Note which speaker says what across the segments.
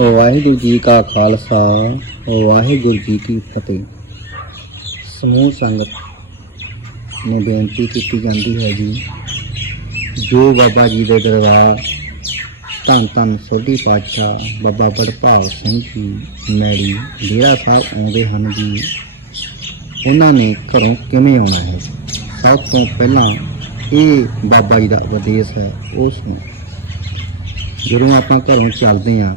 Speaker 1: ਵਾਹਿਗੁਰੂ ਜੀ ਕਾ ਖਾਲਸਾ, ਵਾਹਿਗੁਰੂ ਜੀ ਕੀ ਫਤਿਹ। ਸਮੂਹ ਸੰਗਤ ਨੂੰ ਬੇਨਤੀ ਕੀਤੀ ਜਾਂਦੀ ਹੈ ਜੀ, ਜੋ ਬਾਬਾ ਜੀ ਦੇ ਦਰਬਾਰ ਧੰਨ ਧੰਨ ਸੋਢੀ ਪਾਤਸ਼ਾਹ ਬਾਬਾ ਬੜਭਾਗ ਸਿੰਘ ਜੀ, ਮੈੜੀ ਡੇਰਾ ਸਾਹਿਬ ਆਉਂਦੇ ਹਨ ਜੀ, ਉਹਨਾਂ ਨੇ ਘਰੋਂ ਕਿਵੇਂ ਆਉਣਾ ਹੈ? ਸਭ ਤੋਂ ਪਹਿਲਾਂ ਇਹ ਬਾਬਾ ਜੀ ਦਾ ਉਪਦੇਸ਼ ਹੈ ਉਸ ਨੂੰ ਜਦੋਂ ਆਪਾਂ ਘਰੋਂ ਚੱਲਦੇ ਹਾਂ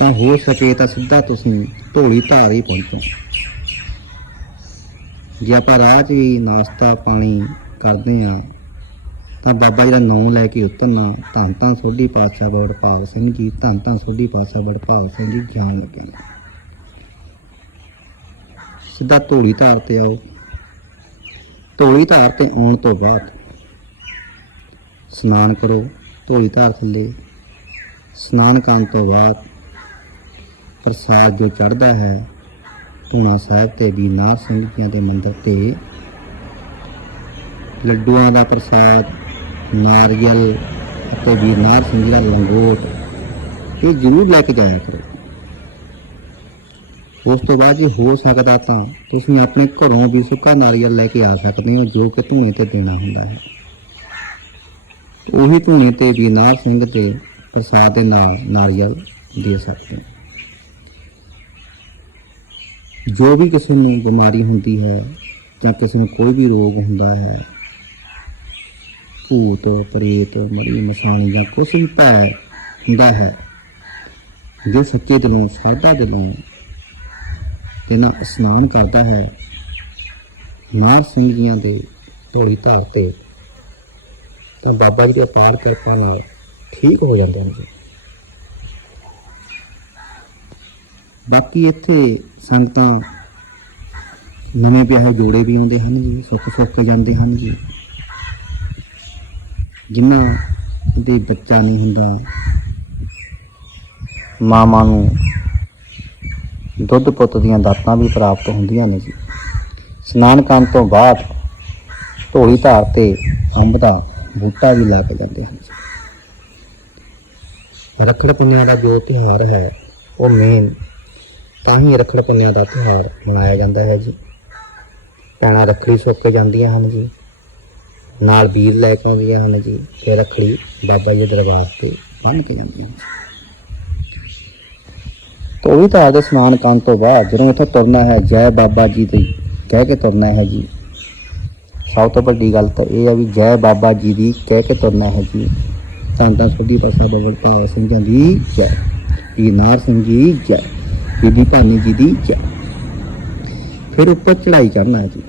Speaker 1: ਤਾਂ ਹੋ ਸਕੇ ਤਾਂ ਸਿੱਧਾ ਤੁਸੀਂ ਢੋਲੀ ਧਾਰ ਹੀ ਪਹੁੰਚੋ। ਜੇ ਆਪਾਂ ਰਾਹ 'ਚ ਹੀ ਨਾਸ਼ਤਾ ਪਾਣੀ ਕਰਦੇ ਆ ਤਾਂ ਬਾਬਾ ਜੀ ਦਾ ਨਾਮ ਲੈ ਕੇ ਉਤਰਨਾ, ਧੰਨ ਧੰਨ ਸੋਢੀ ਪਾਤਸ਼ਾਹ ਬੜਪਾਲ ਸਿੰਘ ਜੀ, ਧੰਨ ਧੰਨ ਸੋਢੀ ਪਾਤਸ਼ਾਹ ਬੜਪਾਲ ਸਿੰਘ ਜੀ ਜਾਣ ਲੱਗਣਾ ਸਿੱਧਾ ਢੋਲੀ ਧਾਰ ਤੇ ਆਓ। ਢੋਲੀ ਧਾਰ ਤੇ ਆਉਣ ਤੋਂ ਬਾਅਦ ਸਨਾਨ ਕਰੋ। ਢੋਲੀ ਧਾਰ ਥੱਲੇ ਸਨਾਨ ਕਰਨ ਤੋਂ ਬਾਅਦ ਪ੍ਰਸਾਦ ਜੋ ਚੜਦਾ ਹੈ, ਧੂਣਾ ਸਾਹਿਬ ਤੇ ਵੀਰਨਾਥ ਸਿੰਘ ਜੀਆਂ ਦੇ ਮੰਦਰ ਤੇ। ਲੱਡੂਆਂ ਦਾ ਪ੍ਰਸਾਦ, ਨਾਰੀਅਲ ਅਤੇ ਵੀਰਨਾਥ ਸਿੰਘ ਦਾ ਲੰਗੋਟ, ਇਹ ਜ਼ਰੂਰ ਲੈ ਕੇ ਜਾਇਆ ਕਰੋ। ਉਸ ਤੋਂ ਬਾਅਦ ਜੇ ਹੋ ਸਕਦਾ ਤਾਂ ਤੁਸੀਂ ਆਪਣੇ ਘਰੋਂ ਵੀ ਸੁੱਕਾ ਨਾਰੀਅਲ ਲੈ ਕੇ ਆ ਸਕਦੇ ਹੋ, ਜੋ ਕਿ ਧੂਣੇ ਤੇ ਦੇਣਾ ਹੁੰਦਾ ਹੈ। ਉਹੀ ਧੂਣੇ ਤੇ ਵੀਰਨਾਥ ਸਿੰਘ ਦੇ ਪ੍ਰਸਾਦ ਦੇ ਨਾਲ ਨਾਰੀਅਲ ਦੇ ਸਕਦੇ ਹੋ। ਜੋ ਵੀ ਕਿਸੇ ਨੂੰ ਬਿਮਾਰੀ ਹੁੰਦੀ ਹੈ ਜਾਂ ਕਿਸੇ ਨੂੰ ਕੋਈ ਵੀ ਰੋਗ ਹੁੰਦਾ ਹੈ, ਭੂਤ, ਪ੍ਰੇਤ, ਮਰੀ, ਮਸਾਣੀ ਜਾਂ ਕੁਝ ਵੀ ਭੈ ਹੁੰਦਾ ਹੈ, ਜੋ ਸੱਚੇ ਦਿਲੋਂ, ਸਾਡਾ ਦਿਲੋਂ ਤੇ ਨਾ ਇਸ਼ਨਾਨ ਕਰਦਾ ਹੈ, ਨਾਰ ਸਿੰਘ ਜੀਆਂ ਦੇ ਢੋਲੀ ਧਾਰ ਤੇ, ਤਾਂ ਬਾਬਾ ਜੀ ਦੇ ਅਪਾਰ ਕਿਰਪਾ ਨਾਲ ਠੀਕ ਹੋ ਜਾਂਦੇ ਹਨ ਜੀ। ਬਾਕੀ ਇੱਥੇ ਸੰਗਤਾਂ ਨਵੇਂ ਵਿਆਹੇ ਜੋੜੇ ਵੀ ਆਉਂਦੇ ਹਨ ਜੀ, ਸੁੱਖ ਸੁੱਖ ਕੇ ਜਾਂਦੇ ਹਨ ਜੀ। ਜਿਨ੍ਹਾਂ ਦੇ ਬੱਚਾ ਨਹੀਂ ਹੁੰਦਾ ਮਾਮਾ ਨੂੰ ਦੁੱਧ ਪੁੱਤ ਦੀਆਂ ਦਾਤਾਂ ਵੀ ਪ੍ਰਾਪਤ ਹੁੰਦੀਆਂ ਨੇ ਜੀ। ਇਸ਼ਨਾਨ ਕਰਨ ਤੋਂ ਬਾਅਦ ਢੋਲੀ ਧਾਰ ਤੇ ਅੰਬ ਦਾ ਬੂਟਾ ਵੀ ਲਾ ਕੇ ਜਾਂਦੇ ਹਨ ਜੀ। ਰੱਖੜ ਪੁੰਨਿਆ ਦਾ ਜੋ ਤਿਉਹਾਰ ਹੈ, ਉਹ ਮੇਨ ਤਾਂ ਹੀ ਰੱਖੜ ਪੁੰਨਿਆ ਦਾ ਤਿਉਹਾਰ ਮਨਾਇਆ ਜਾਂਦਾ ਹੈ ਜੀ। ਭੈਣਾਂ ਰੱਖੜੀ ਸੁੱਕ ਕੇ ਜਾਂਦੀਆਂ ਹਨ ਜੀ। ਨਾਲ ਵੀਰ ਲੈ ਕੇ ਆਉਂਦੀਆਂ ਹਨ ਜੀ ਤੇ ਰੱਖੜੀ ਬਾਬਾ ਜੀ ਦੇ ਦਰਬਾਰ ਤੇ ਬੰਨ੍ਹ ਕੇ ਜਾਂਦੀਆਂ ਹਨ। ਤੋੜੀ ਤਾਂ ਦੇ ਸਮਾਨ ਕਰਨ ਤੋਂ ਬਾਅਦ ਜਦੋਂ ਇੱਥੋਂ ਤੁਰਨਾ ਹੈ, ਜੈ ਬਾਬਾ ਜੀ ਦੀ ਕਹਿ ਕੇ ਤੁਰਨਾ ਹੈ ਜੀ। ਸਭ ਤੋਂ ਵੱਡੀ ਗੱਲ ਤਾਂ ਇਹ ਹੈ ਵੀ ਜੈ ਬਾਬਾ ਜੀ ਦੀ ਕਹਿ ਕੇ ਤੁਰਨਾ ਹੈ ਜੀ। ਤਾਂ ਤਾਂ ਸੋਢੀ ਪਾਸਾ ਬਬਲ ਭਾਵ ਸਿੰਘਾਂ ਦੀ ਜੈ। ਵੀਰਨਾਰ ਸਿੰਘ ਜੀ ਜੈ। ਬੀਬੀ ਭਾਨੀ ਜੀ ਦੀ ਜੈ ਫਿਰ ਉੱਪਰ ਚੜਾਈ ਚੜਨਾ ਜੀ।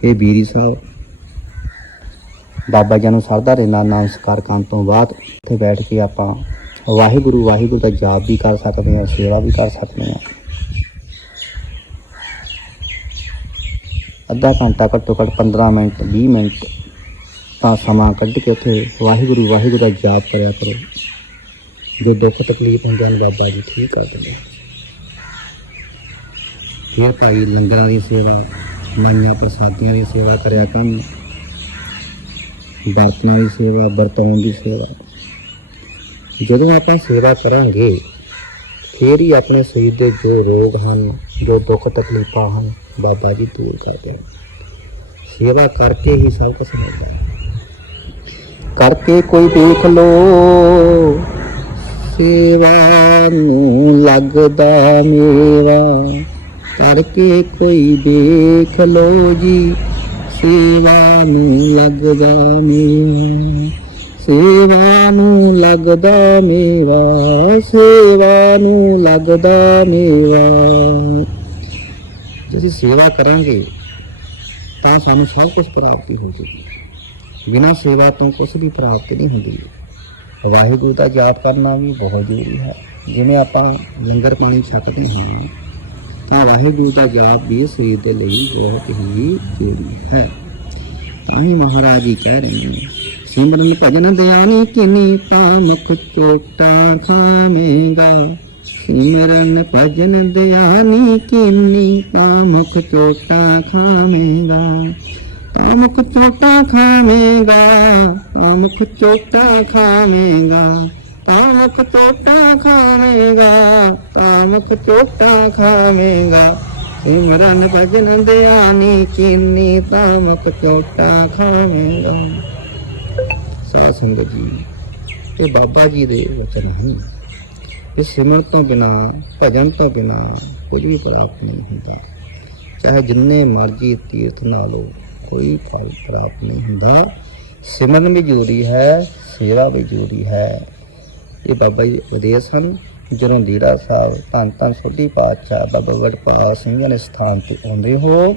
Speaker 1: ਫਿਰ ਬੀਰੀ ਸਾਹਿਬ, ਬਾਬਾ ਜੀ ਨੂੰ ਸਰਦਾ ਦੇ ਨਾਲ ਨਮਸਕਾਰ ਕਰਨ ਤੋਂ ਬਾਅਦ ਉੱਥੇ ਬੈਠ ਕੇ ਆਪਾਂ ਵਾਹਿਗੁਰੂ ਵਾਹਿਗੁਰੂ ਦਾ ਜਾਪ ਵੀ ਕਰ ਸਕਦੇ ਹਾਂ, ਸੇਵਾ ਵੀ ਕਰ ਸਕਦੇ ਹਾਂ। ਅੱਧਾ ਘੰਟਾ ਘੱਟੋ ਘੱਟ 15 ਮਿੰਟ 20 ਮਿੰਟ ਤਾਂ ਸਮਾਂ ਕੱਢ ਕੇ ਉੱਥੇ ਵਾਹਿਗੁਰੂ ਵਾਹਿਗੁਰੂ ਦਾ ਜਾਪ ਕਰਿਆ ਕਰੋ। ਜੋ ਦੁੱਖ ਤਕਲੀਫ ਹੁੰਦੇ ਹਨ ਬਾਬਾ ਜੀ ਠੀਕ ਕਰ ਦਿੰਦੇ ਹਨ। ਫਿਰ ਭਾਈ ਲੰਗਰਾਂ ਦੀ ਸੇਵਾ ਮਾਈਆਂ ਪ੍ਰਸਾਦੀਆਂ ਦੀ ਸੇਵਾ ਕਰਿਆ ਕਰਨ ਬਰਤਨਾਂ ਦੀ ਸੇਵਾ ਵਰਤਾਉਣ ਦੀ ਸੇਵਾ ਜਦੋਂ ਆਪਾਂ ਸੇਵਾ ਕਰਾਂਗੇ ਫਿਰ ਹੀ ਆਪਣੇ ਸਰੀਰ ਦੇ ਜੋ ਰੋਗ ਹਨ ਜੋ ਦੁੱਖ ਤਕਲੀਫਾਂ ਹਨ ਬਾਬਾ ਜੀ ਦੂਰ ਕਰਦੇ ਹਨ ਸੇਵਾ ਕਰਕੇ ਹੀ ਸਭ ਕੁਝ ਮਿਲਦਾ ਹੈ ਕਰਕੇ ਕੋਈ ਦੇਖ ਲੋ ਸੇਵਾ ਨੂੰ ਲੱਗਦਾ ਮੇਰਾ। ਕਰਕੇ ਕੋਈ ਦੇਖ ਲੋ ਜੀ, ਸੇਵਾ ਨੂੰ ਲੱਗਦਾ ਮੇਰਾ। ਸੇਵਾ ਨੂੰ ਲੱਗਦਾ ਮੇਵਾ ਸੇਵਾ ਨੂੰ ਲੱਗਦਾ ਮੇਵਾ ਜੇ ਅਸੀਂ ਸੇਵਾ ਕਰਾਂਗੇ, ਤਾਂ ਸਾਨੂੰ ਸਭ ਕੁਝ ਪ੍ਰਾਪਤੀ ਹੋ ਜੇਗੀ ਬਿਨਾਂ ਸੇਵਾ ਤੋਂ ਕੁਝ ਵੀ ਪ੍ਰਾਪਤੀ ਨਹੀਂ ਹੁੰਦੀ। ਵਾਹਿਗੁਰੂ ਦਾ ਜਾਪ ਕਰਨਾ ਵੀ ਬਹੁਤ ਜ਼ਰੂਰੀ ਹੈ। ਜਿਵੇਂ ਆਪਾਂ ਲੰਗਰ ਪਾਣੀ ਛਕਦੇ ਹਾਂ, ਤਾਂ ਵਾਹਿਗੁਰੂ ਦਾ ਜਾਪ ਵੀ ਸਰੀਰ ਦੇ ਲਈ ਬਹੁਤ ਹੀ ਜ਼ਰੂਰੀ ਹੈ। ਤਾਂ ਹੀ ਮਹਾਰਾਜ ਜੀ ਕਹਿ ਰਹੇ ਨੇ, ਸਿਮਰਨ ਭਜਨ ਦਿਆਨੀ ਕਿਨੀ ਤਾਂ ਮੁਖ ਚੋਟਾ ਖਾਵੇਂਗਾ। ਸਿਮਰਨ ਭਜਨ ਦਿਆਨੀ ਕਿਨੀ ਤਾਂ ਮੁਖ ਚੋਟਾ ਖਾਵੇਂਗਾ। ਤਾਂ ਚੋਟਾ ਖਾਵੇਂਗਾ ਤਾਂ ਚੋਟਾ ਖਾਵੇਂਗਾ ਤਾਂ ਮੁਖ ਖਾਵੇਂਗਾ ਤਾਂ ਮੁਖ ਖਾਵੇਂਗਾ। ਸਿਮਰਨ ਭਜਨ ਦਿਆਨੀ ਚੀਨੀ ਤਾਂ ਮੁਖ ਖਾਵੇਂਗਾ। ਸਾਧ ਸੰਗਤ ਜੀ, ਇਹ ਬਾਬਾ ਜੀ ਦੇ ਵਚਨ ਹਨ। ਇਸ ਸਿਮਰਨ ਤੋਂ ਬਿਨਾ, ਭਜਨ ਤੋਂ ਬਿਨਾ ਕੁਝ ਵੀ ਪ੍ਰਾਪਤ ਨਹੀਂ ਹੁੰਦਾ। ਚਾਹੇ ਜਿੰਨੇ ਮਰਜ਼ੀ ਤੀਰਥ ਨਾ ਲੋ ਕੋਈ ਫਲ ਪ੍ਰਾਪਤ ਨਹੀਂ ਹੁੰਦਾ। ਸਿਮਰਨ ਵੀ ਜ਼ਰੂਰੀ ਹੈ, ਸੇਵਾ ਵੀ ਜ਼ਰੂਰੀ ਹੈ। ਇਹ ਬਾਬਾ ਜੀ ਦੇ ਉਪਦੇਸ਼ ਹਨ, ਜਦੋਂ ਦੀੜਾ ਸਾਹਿਬ ਧੰਨ ਧੰਨ ਸੋਢੀ ਪਾਤਸ਼ਾਹ ਬਾਬਾ ਵਡਪਾਲ ਸਿੰਘਾਂ ਦੇ ਸਥਾਨ ਤੇ ਆਉਂਦੇ ਹੋ,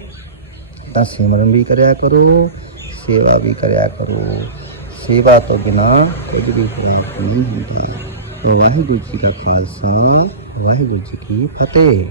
Speaker 1: ਤਾਂ ਸਿਮਰਨ ਵੀ ਕਰਿਆ ਕਰੋ, ਸੇਵਾ ਵੀ ਕਰਿਆ ਕਰੋ। ਸੇਵਾ ਤੋਂ ਬਿਨਾ ਕੁਝ ਵੀ ਪ੍ਰਾਪਤ ਨਹੀਂ ਹੁੰਦਾ। ਵਾਹਿਗੁਰੂ ਜੀ ਕਾ ਖਾਲਸਾ, ਵਾਹਿਗੁਰੂ ਜੀ ਕੀ ਫਤਿਹ।